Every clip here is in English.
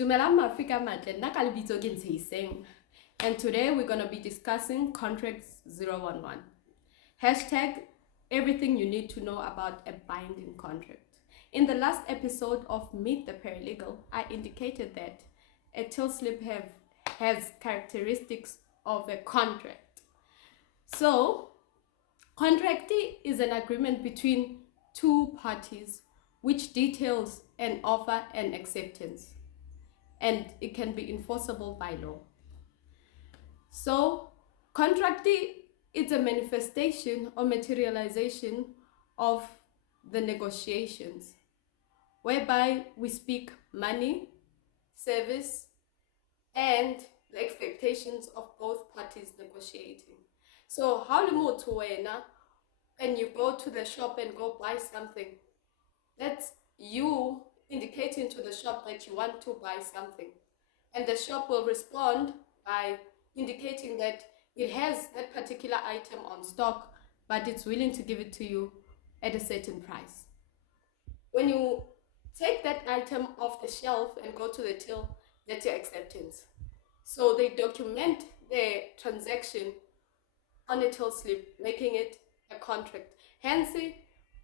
Dumelang Mafika Matle, nna ka lebitso ke Ntsheiseng. And today we're going to be discussing Contracts 011. Hashtag everything you need to know about a binding contract. In the last episode of Meet the Paralegal, I indicated that a till slip has characteristics of a contract. So, contract is an agreement between two parties which details an offer and acceptance, and it can be enforceable by law. So, contract is a manifestation or materialization of the negotiations, whereby we speak money, service, and the expectations of both parties negotiating. So, how do you and you go to the shop and go buy something? That's you indicating to the shop that you want to buy something. And the shop will respond by indicating that it has that particular item on stock, but it's willing to give it to you at a certain price. When you take that item off the shelf and go to the till, that's your acceptance. So they document their transaction on a till slip, making it a contract. Hence,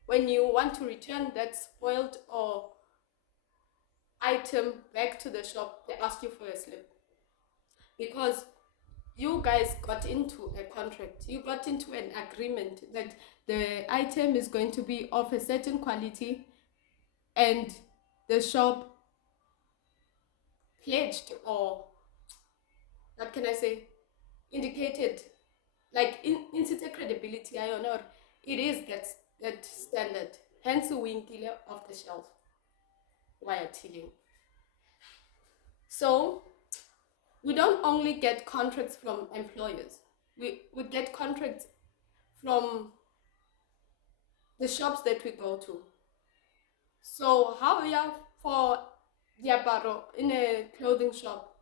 when you want to return that spoiled or item back to the shop, they ask you for a slip. Because you guys got into a contract, you got into an agreement that the item is going to be of a certain quality, and the shop pledged, or what can I say, indicated, like into credibility, I don't know, it is that standard. Hence, winkile off the shelf while tilling. So we don't only get contracts from employers. We get contracts from the shops that we go to. So how we are for diaparo in a clothing shop,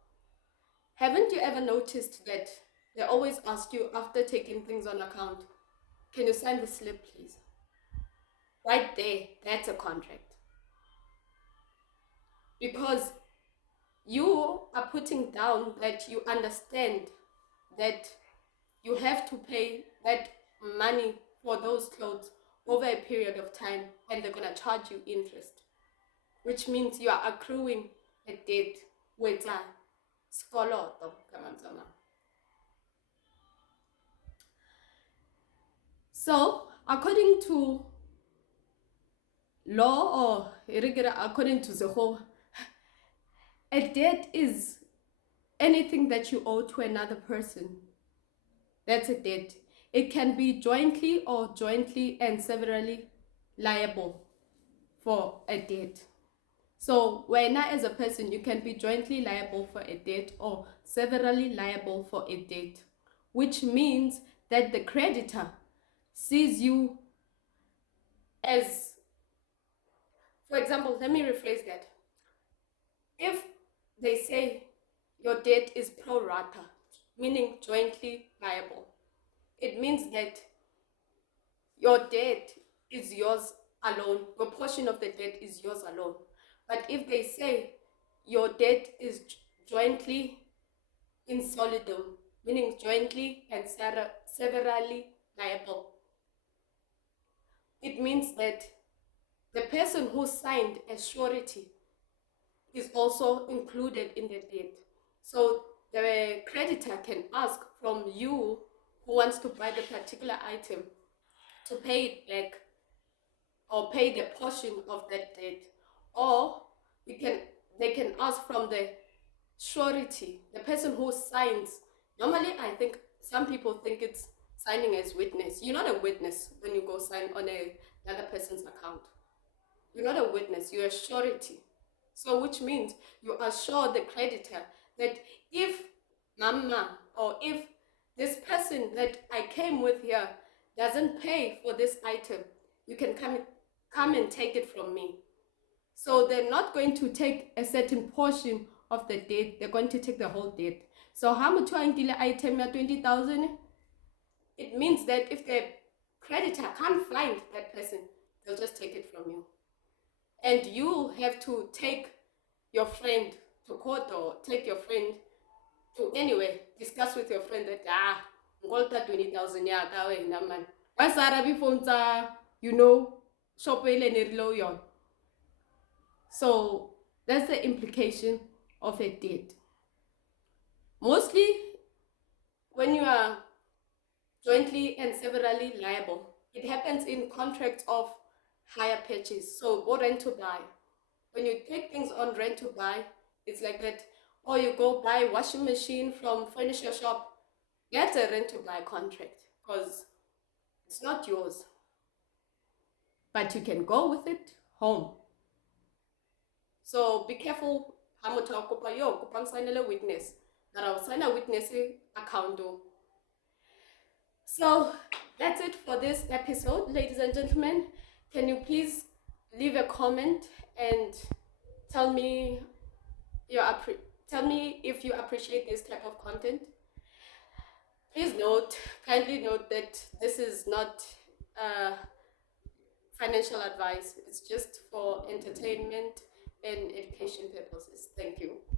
haven't you ever noticed that they always ask you after taking things on account, can you sign the slip, please? Right there, that's a contract. Because you are putting down that you understand that you have to pay that money for those clothes over a period of time, and they're going to charge you interest, which means you are accruing a debt with a skoloto. So, according to law, or according to the whole, a debt is anything that you owe to another person. That's a debt. It can be jointly and severally liable for a debt. So when as a person, you can be jointly liable for a debt or severally liable for a debt, which means that the creditor sees you as, for example, let me rephrase that. If they say your debt is pro rata, meaning jointly liable, it means that your debt is yours alone. Your portion of the debt is yours alone. But if they say your debt is jointly in solidum, meaning jointly and severally liable, it means that the person who signed as surety is also included in the debt. So the creditor can ask from you who wants to buy the particular item to pay it back, or pay the portion of that debt, or they can ask from the surety, the person who signs. Normally, I think some people think it's signing as witness. You're not a witness when you go sign on another person's account. You're not a witness, you're a surety. So which means you assure the creditor that if mama, or if this person that I came with here doesn't pay for this item, you can come and take it from me. So they're not going to take a certain portion of the debt, they're going to take the whole debt. So how much item 20,000? It means that if the creditor can't find that person, they'll just take it from you. And you have to take your friend to court or take your friend to anywhere, discuss with your friend that ngolta 20,000 ya ka wena man. Ba sara before shop ile nerile yon. So that's the implication of a debt. Mostly when you are jointly and severally liable, it happens in contracts of hire purchase. So go rent to buy. When you take things on rent to buy, it's like that. Or you go buy washing machine from furniture shop, get a rent to buy contract because it's not yours. But you can go with it home. So be careful how much kupang sign a witness. That I'll sign a witness account. So that's it for this episode, ladies and gentlemen. Can you please leave a comment and tell me if you appreciate this type of content. Please kindly note that this is not financial advice. It's just for entertainment and education purposes. Thank you.